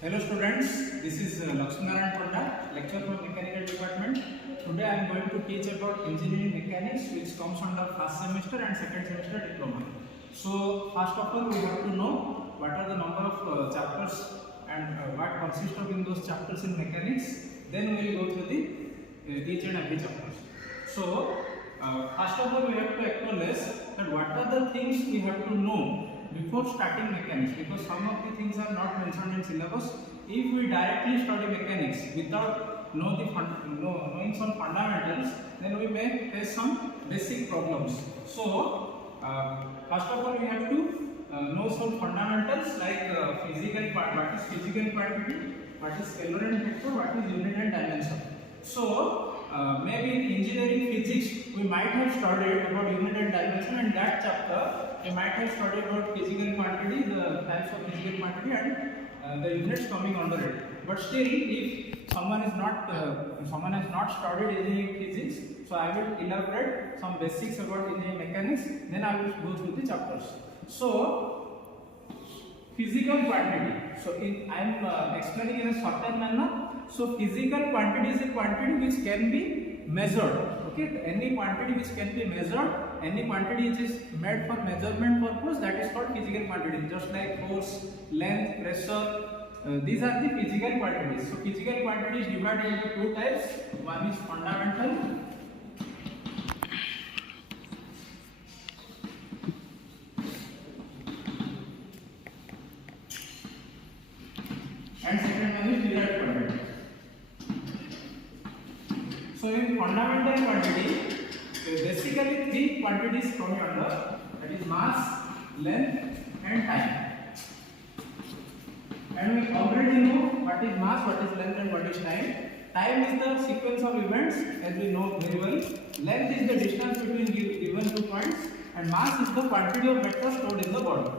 Hello students, this is Lakshmi Panda, lecturer from Mechanical Department. Today I am going to teach about engineering mechanics, which comes under first semester and second semester diploma. So first of all we have to know what are the number of chapters and what consist of in those chapters in mechanics. Then we will go through the each and every chapter. So first of all we have to acknowledge that what are the things we have to know before starting mechanics, because some of the things are not mentioned in syllabus. If we directly study mechanics without knowing some fundamentals, then we may face some basic problems. So first of all we have to know some fundamentals like physical part, what is physical quantity, what is scalar and vector, what is unit and dimension. So maybe in engineering physics we might have studied about unit and dimension, and that chapter we might have studied about physical quantity, the types of physical quantity and the units coming under it. But still, if someone has not studied engineering physics, so I will elaborate some basics about engineering mechanics, then I will go through the chapters. So physical quantity. So I am explaining in a certain manner. So physical quantity is a quantity which can be measured. Okay, any quantity which can be measured, any quantity which is made for measurement purpose, that is called physical quantity. Just like force, length, pressure, these are the physical quantities. So physical quantity is divided into two types. One is fundamental, and second one is derived quantity. So in fundamental quantity, basically three quantities come under, that is mass, length and time. And we already know what is mass, what is length and what is time. Time is the sequence of events, as we know very well. Length is the distance between given two points, and mass is the quantity of matter stored in the body.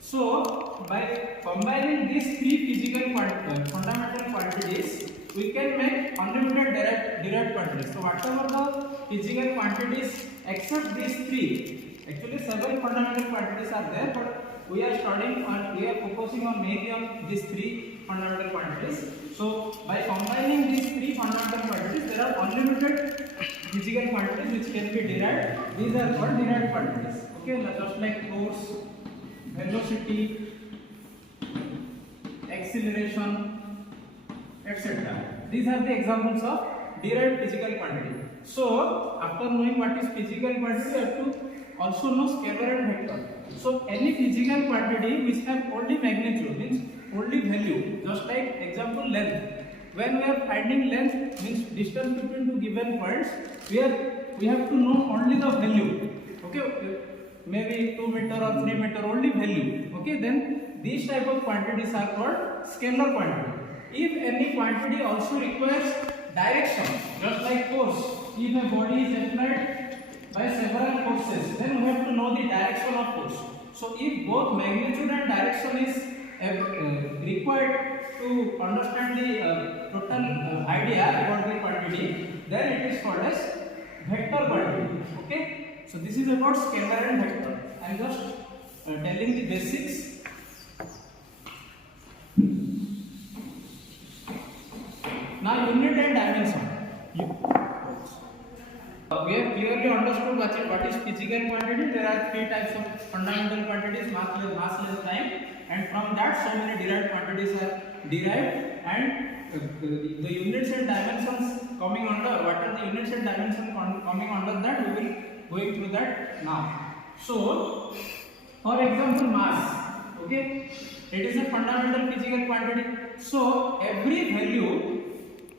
So by combining these three physical fundamental quantities, we can make unlimited derived quantities. So whatever the physical quantities except these three, actually several fundamental quantities are there, but we are studying or we are focusing on mainly on these three fundamental quantities. So by combining these three fundamental quantities, there are unlimited physical quantities which can be derived. These are called derived quantities. Okay, just like force, velocity, acceleration, etc. These are the examples of derived physical quantity. So after knowing what is physical quantity, you have to also know scalar and vector. So any physical quantity which have only magnitude, means only value, just like example length. When we are finding length, means distance between two given points, we have to know only the value. Okay, maybe 2 meter or 3 meter, only value. Okay, then these type of quantities are called scalar quantity. If any quantity also requires direction, just like force, if a body is applied by several forces, then we have to know the direction of force. So if both magnitude and direction is required to understand the total idea about the quantity, then it is called as vector quantity. Okay, so this is about scalar and vector. I am just telling the basics. Now unit and dimension. We have clearly understood what is physical quantity. There are three types of fundamental quantities: mass, length, time, and from that so many derived quantities are derived. And the units and dimensions coming under, what are the units and dimensions coming under that, we will going through that now. So for example, mass, okay, it is a fundamental physical quantity. So every value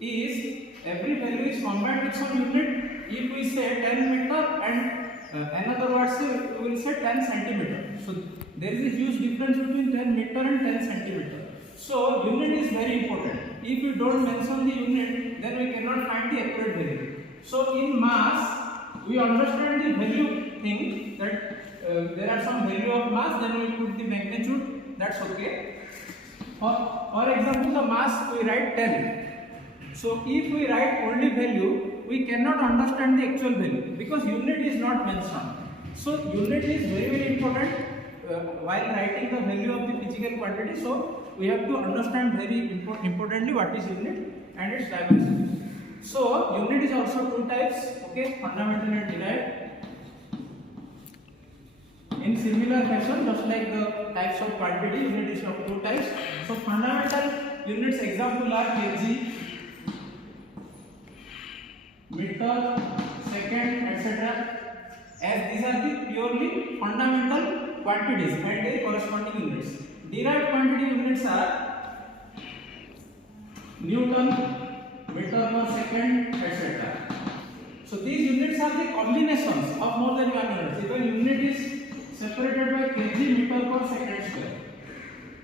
is combined with some unit. If we say 10 meter and another word we will say 10 centimeter. So there is a huge difference between 10 meter and 10 centimeter. So unit is very important. If you don't mention the unit, then we cannot find the accurate value. So in mass, we understand the value thing, that there are some value of mass, then we put the magnitude, that's okay. For example, the mass we write 10. So if we write only value, we cannot understand the actual value because unit is not mentioned. So unit is very important. while writing the value of the physical quantity, so we have to understand very importantly what is unit and its dimension. So unit is also two types, okay, fundamental and derived. In similar fashion, just like the types of quantity, unit is of two types. So fundamental units example are kg, meter, second, etc. As these are the purely fundamental quantities and their corresponding units. Derived quantity units are Newton, meter per second, etc. So these units are the combinations of more than one unit. If a unit is separated by kg meter per second square,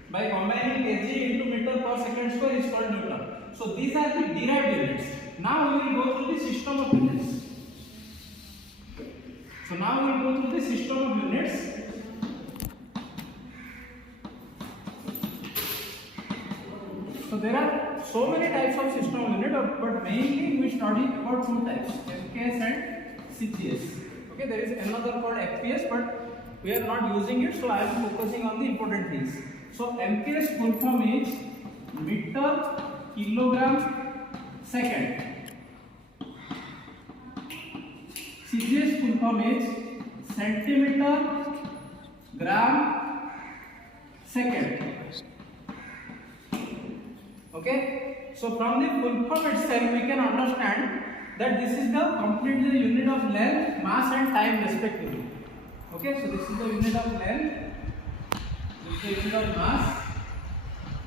by combining kg into meter per second square is called Newton. So these are the derived units. Now we will go through the system of units. So now we will go through the system of units. So there are so many types of system of unit, but mainly we study about two types, MKS and CGS. Okay, there is another called FPS, but we are not using it, so I am focusing on the important things. So MKS full form is meter, kilogram, second. CGS full form is centimeter, gram, second. Okay, so from the full form itself we can understand that this is the completely unit of length, mass and time respectively. Okay, so this is the unit of length, this is the unit of mass,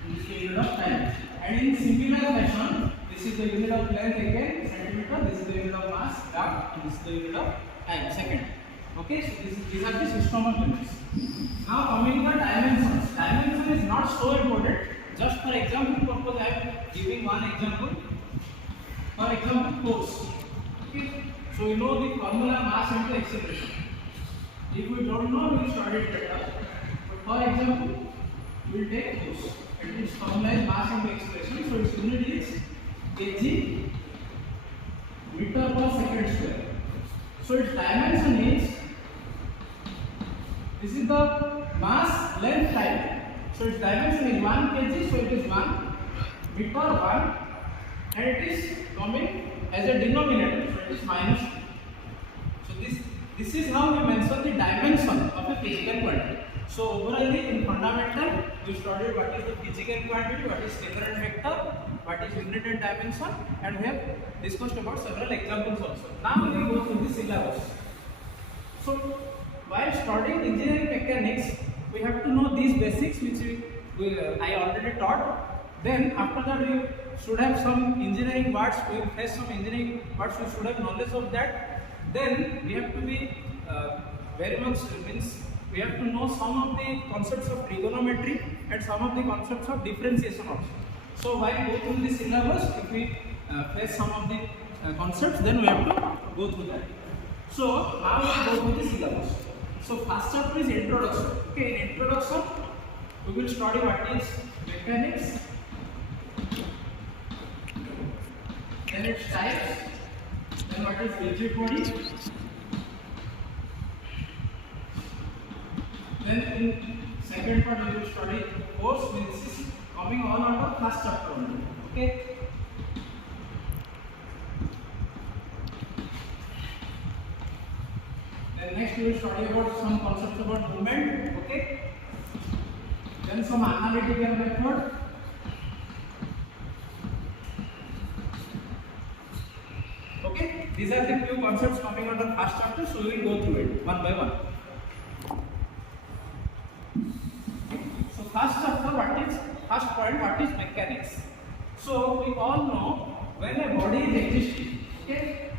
and this is the unit of time. And in similar fashion, this is the unit of length again, centimeter, this is the unit of mass, gram, and this is the unit of time, second. Okay, so these are the system of units. Now coming to the dimensions. Dimension is not so important. Just for example purpose, I am giving one example. For example, force. Okay, so you know the formula mass into acceleration. If we don't know, we will study it later. But for example, we will take force. And its formula is mass into acceleration. So its unit is kg meter per second square. So its dimension is, this is the mass, length, time. So its dimension is 1 kg, so it is 1 meter 1, and it is coming as a denominator, so it is minus 2. So this is how we mention the dimension of a physical quantity. So overall in fundamental we studied what is the physical quantity, what is scalar and vector, what is unit and dimension, and we have discussed about several examples also. Now we will go through the syllabus. So while studying engineering mechanics, we have to know these basics which I already taught. Then after that we should have some engineering words, we will face some engineering words, we should have knowledge of that. Then we have to be very much, means we have to know some of the concepts of trigonometry and some of the concepts of differentiation also. So while go through the syllabus, if we face some of the concepts, then we have to go through that. So now we will go through the syllabus. So first chapter is introduction. Okay, in introduction we will study what is mechanics, then its types, then what is rigid body, then in second part we will study force. This is coming all under first chapter only. Okay. Then next we will study about some concepts about movement. Okay. Then some analytical method. Okay. These are the few concepts coming under first chapter, so we will go through it one by one. So first chapter, first point, what is mechanics? So we all know when a body is existing, okay,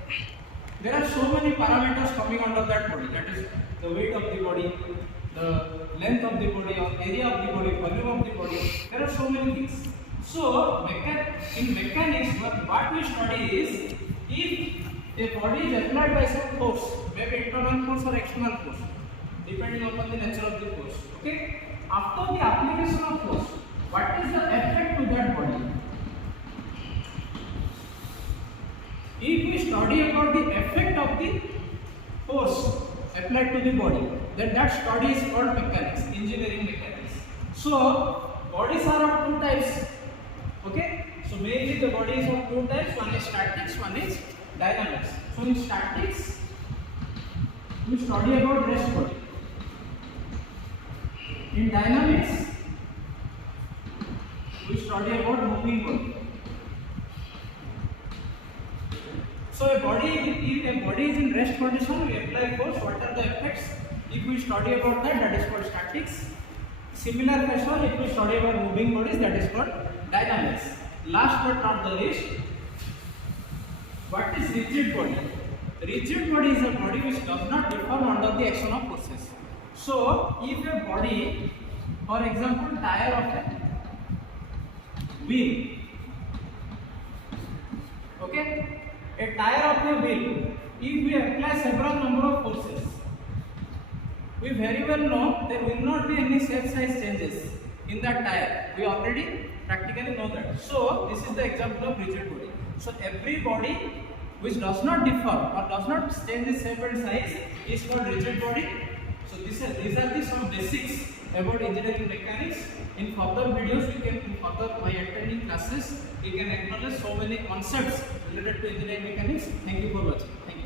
there are so many parameters coming under that body. That is the weight of the body, the length of the body, or area of the body, volume of the body. There are so many things. So in mechanics, what we study is if a body is applied by some force, maybe internal force or external force, depending upon the nature of the force. Okay. After the application of force, what is the effect to that body? If we study about the effect of the force applied to the body, then that study is called mechanics, engineering mechanics. So bodies are of two types. Okay, so mainly the body is of two types. One is statics, one is dynamics. So in statics, we study about rest body. In dynamics, we study about moving body. So if a body is in rest condition, we apply force. What are the effects? If we study about that is called statics. Similar fashion, if we study about moving bodies, that is called dynamics. Last but not the least, what is rigid body? Rigid body is a body which does not deform under the action of forces. So if a body, for example, tire of a wheel, okay, a tire of a wheel, if we apply several number of forces, we very well know there will not be any shape size changes in that tire. We already practically know that. So this is the example of rigid body. So every body which does not deform or does not change the shape and size is called rigid body. So these are some basics about engineering mechanics. In further videos, by attending classes, you can acknowledge so many concepts related to engineering mechanics. Thank you for watching. Thank you.